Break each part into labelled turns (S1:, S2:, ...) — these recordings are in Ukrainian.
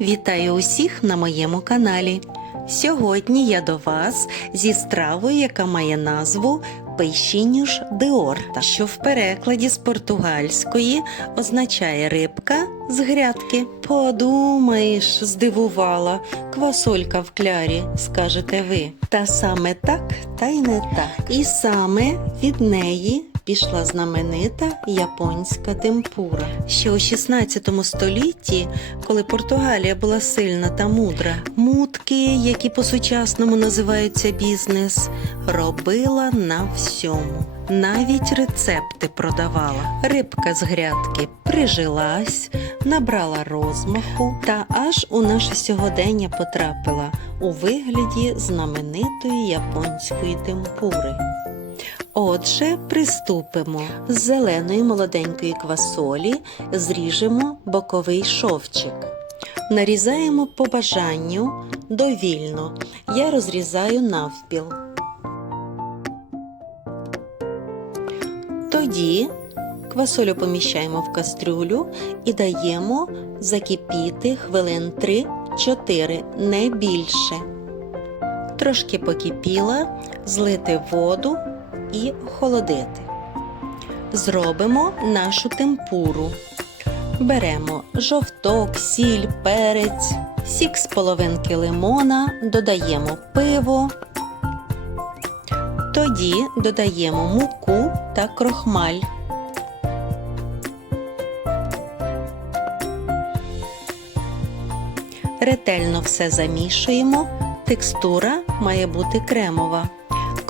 S1: Вітаю усіх на моєму каналі. Сьогодні я до вас зі стравою, яка має назву пейшінюш де орта, що в перекладі з португальської означає рибка з грядки. Подумаєш, здивувала, квасолька в клярі, скажете ви. Та саме так, та й не так. І саме від неї пішла знаменита японська темпура. Ще у 16 столітті, коли Португалія була сильна та мудра, мутки, які по-сучасному називаються бізнес, робила на всьому. Навіть рецепти продавала. Рибка з грядки прижилась, набрала розмаху та аж у наше сьогодення потрапила у вигляді знаменитої японської темпури. Отже, приступимо. З зеленої молоденької квасолі зріжемо боковий шовчик. Нарізаємо по бажанню довільно. Я розрізаю навпіл. Тоді квасолю поміщаємо в кастрюлю і даємо закипіти хвилин 3-4, не більше. Трошки покипіла, злити воду і охолодити. Зробимо нашу темпуру. Беремо жовток, сіль, перець, сік з половинки лимона, додаємо пиво. Тоді додаємо муку та крохмаль. Ретельно все замішуємо. Текстура має бути кремова.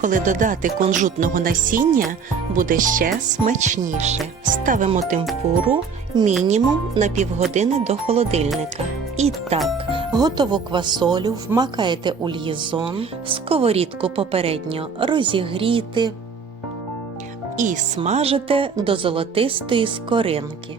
S1: Коли додати кунжутного насіння, буде ще смачніше. Ставимо темпуру мінімум на півгодини до холодильника. І так, готову квасолю вмакаєте у л'єзон, сковорідку попередньо розігріти і смажите до золотистої скоринки.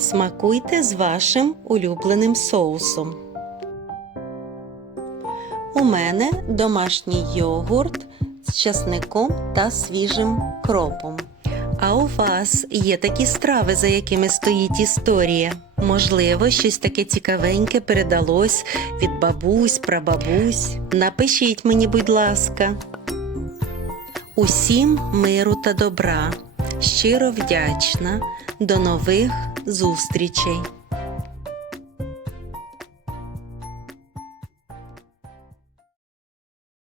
S1: Смакуйте з вашим улюбленим соусом. У мене домашній йогурт з часником та свіжим кропом. А у вас є такі страви, за якими стоїть історія? Можливо, щось таке цікавеньке передалось від бабусь, прабабусь. Напишіть мені, будь ласка. Усім миру та добра. Щиро вдячна. До нових зустрічей!